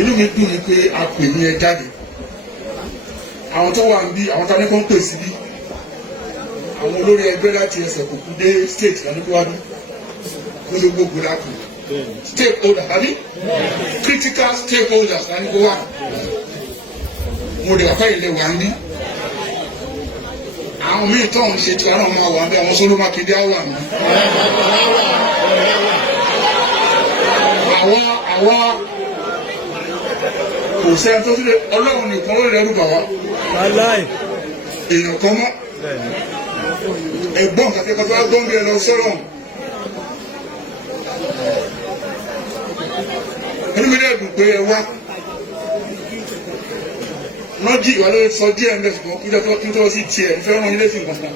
inú mi dùn wípé a pè ní ẹ jáde àwọn tó wà ń bí àwọn tani kan pè sí bí àwọn olórí ẹgbẹ́ láti ẹsẹ̀ kòkú dé state lánìkúwádùn kó ló gbogbo lápò stakeholders àbí critical stakeholders lánìkúwá mo lè wà fẹ́ ilé wà ń bí àwọn míì tó ń ṣe tí wọn náà máa wà ń bí àwọn Solo Makinde á wà ń bí àwa kò sẹ́ni tó sílẹ̀ ọlọ́run nìkan ló rẹ̀ rúbà wá èèyàn kan mọ́ ẹ̀gbọ́n kàtẹ́kọ̀ọ́ tó wá gbọ́n bí ẹ lọ sọ́rọ̀ onímọ̀lẹ́ ẹ̀dùn pé ẹ wá lọ́jì ìwà lórí sọ díẹ̀ ń bẹ̀sùn kan kí tó sí tiẹ̀ ń fẹ́ràn ilé sí nǹkan kan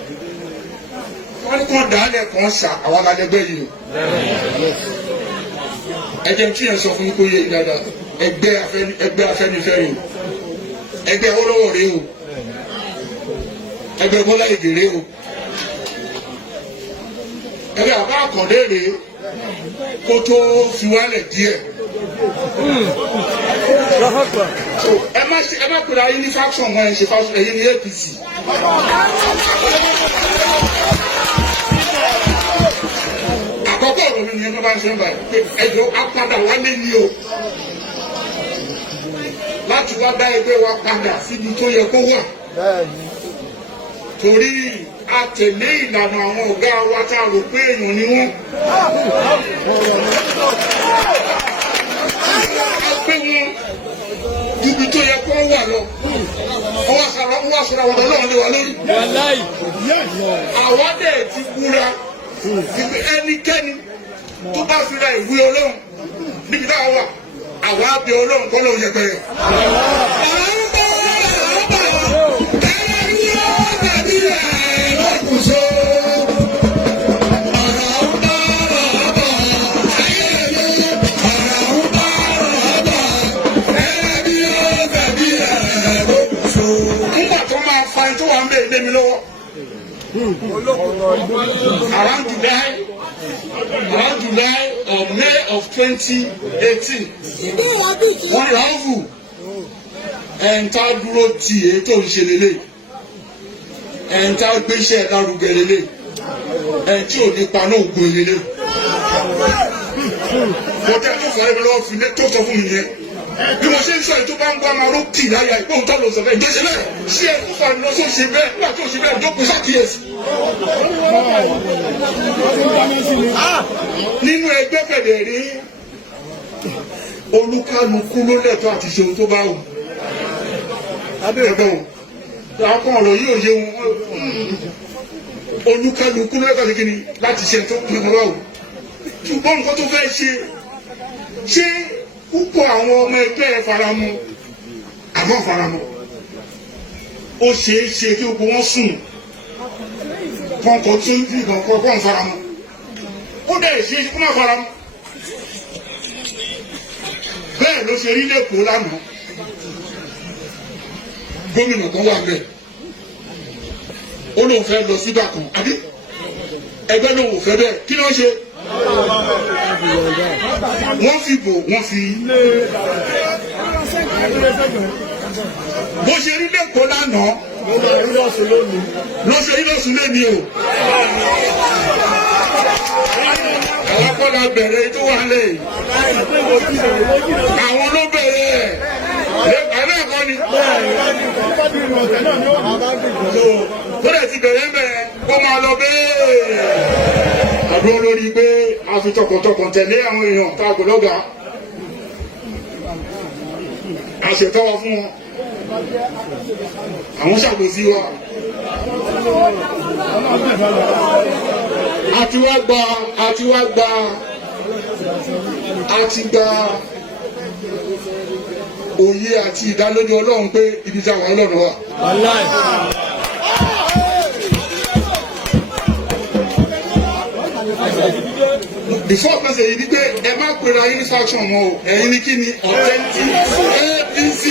wọ́n ní kàn dálẹ̀ kan ṣà àwọn alẹ́gbẹ́ yìí o ẹ̀jẹ̀ tí yẹn sọ fún mi kó yé dáadáa ẹgbẹ́ Afẹ́nifẹ́re o ẹgbẹ́ Awólọ́wọ̀ rèé o ẹgbẹ́ Bọ́lá Ìgè rèé o ẹgbẹ́ Àbá Àkàndé rèé kó tó fi wálẹ̀ díẹ̀ ẹ má pèrè ayé ní faction wọn ẹ̀ ṣe faction ẹ̀yìn ní APC. Àkọ́kọ́ ọ̀rọ̀ mi ni ẹni bá ń ṣe ń báyìí pé ẹjọ́ apádà wálé ní o láti wá dá ẹgbẹ́ wa padà síbi tó yẹ kó wà torí a tẹ̀lé ìlànà àwọn ọ̀gá wa tá a rò pé èèyàn ni wọ́n. A pé wọn ibi tó yẹ kó wà lọ wọ́n wá sọ̀rọ̀ àwọn ọlọ́run lé wa lórí. Àwa dẹ̀ ti búra ìgbé ẹnikẹ́ni tó bá fi ra ìwé ọlọ́run níbi táwa wà àwa bẹ ọlọ́run kọ́ lóun yẹpẹrẹ. nígbà tó máa fa ẹni tó wà ń bẹ ilé mi lọ́wọ́. Around July or May of 2018, wọ́n yà á fù ẹ̀ǹtà dúró tì èyí tó ń ṣe lélẹ̀ ẹ̀ǹtà gbéṣẹ́ lárugẹ lélẹ̀ ẹ̀ǹtí ò ní paná ògùn lélẹ̀. Mo tẹ́ tó fọ́ ẹ̀rọ lọ́wọ́ fi lé tó sọ fún mi yẹn. Bí mo ṣe ń sọ èyí tó bá ń gbọ́ máa ló kì láyà ìpóhùn tó lọ sọ bẹ́ẹ̀ ìjọsìn bẹ́ẹ̀ ṣé ẹ̀ fún fàánù lọ́sọ̀ ṣe bẹ́ẹ̀ nígbà tó ṣe bẹ́ẹ̀ jókòó ṣàkíyèsí. Nínú ẹgbẹ́ fẹ̀dẹ̀ rí olúkálukú ló lẹ́tọ̀ọ́ àti ṣe ohun tó bá wù. Abẹ́rẹ́ akọ ọ̀rọ̀ yìí ò yé wọn olúkálukú ló lẹ́tọ̀ọ́ kíni láti ṣe tó kún ọ̀rọ̀ wù. Ṣùgbọ́n nǹkan tó fẹ́ ṣe púpọ̀ àwọn ọmọ ẹgbẹ́ faramọ́ àmọ́ faramọ́ ó ṣeé ṣe kí gbogbo wọn sùn kọ̀ọ̀kan tó ń bí kọ̀ọ̀kan faramọ́ ó dẹ̀ ṣe é kó má faramọ́ bẹ́ẹ̀ ló ṣe rí lẹ́kọ̀ọ́ lánàá gómìnà kan wà bẹ́ẹ̀ ó lóun fẹ́ lọ sígbà kan àbí ẹgbẹ́ lòun ò fẹ́ bẹ́ẹ̀ kí ló ń ṣe. Wọ́n fi bò wọ́n fi bó ṣe rí lẹ́kọ̀ọ́ lánàá ló ṣe rí lọ́sùn lé ní o. Àwọn akọ́lá bẹ̀rẹ̀ tó wà lẹ̀ àwọn ló bẹ̀rẹ̀ àlẹ́ ẹ̀kọ́ ni. Bọ́dẹ̀ ti bẹ̀rẹ̀ bẹ̀rẹ̀ kó máa lọ bẹ́ẹ̀. Àdúró lórí pé a fi tọkàntọkàn tẹ̀lé àwọn èèyàn tá a kò lọ́gàá. A ṣètọ́wọ́ fún wọn. Àwọn ṣàkóso wa. A ti gba òye àti ìdálójú Ọlọ́run pé ibi tí àwọn Ọlọ́run wà. Before person yìí ni pé ẹ má pera yín ní faction mọ́ o ẹ̀yin ní kí ni authentic APC.